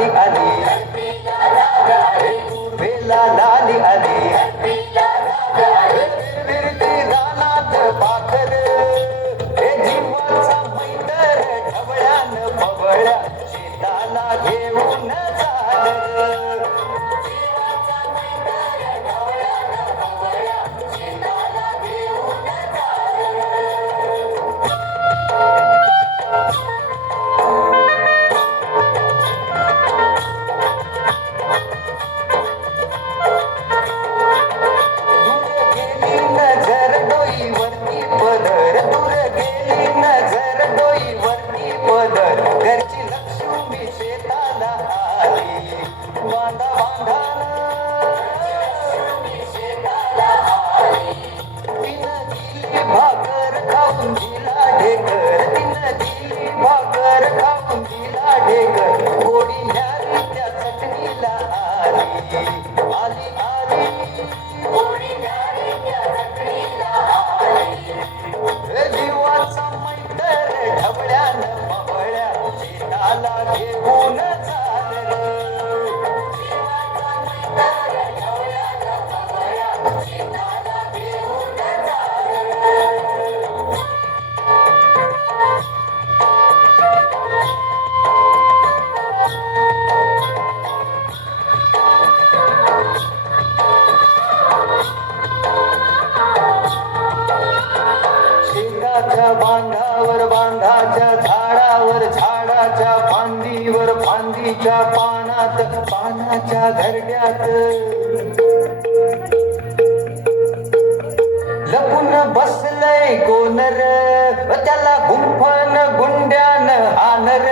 लाली आली पूर्वेला लाली आली विरती रानात पाखर हे जीवाचा मैतर ढवळ्यान पवळ्या शेताला घेऊन चाललं घरची लक्ष्मी शेताला आली बांधा तिनं दिली भाकर खाऊन दिला ढेकर तिनं दिली भाकर खाऊन दिला ढेकर गोडी न्यारी त्या चटणीला आली आली आली गोडी न्यारी त्या चटणीला आली जीवाचा मैतर ढवळ्यान पवळ्या शेताला घेऊन चाललं जीवाचा मैतर ढवळ्यान पवळ्या शेताला घेऊन चाललं शेताच्या बांधावर बांधाच्या झाडावर झाडाच्या फांदीवर फांदीच्या पानात पानाच्या घरड्यात लपून बसलंय कोनर त्याला गुंफन गुंड्यान हानर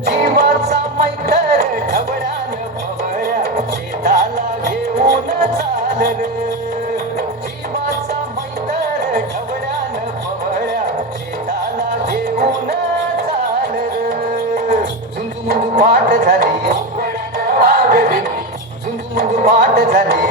जीवाचा मैतर ढवळ्यान पवळ्या शेताला घेऊन चालर जीवाचा मैतर ढवळ्यान पवळ्या शेताला घेऊन चालर झुंजू मुंजू पाठ झाली झुंजू मुंजू पाठ झाली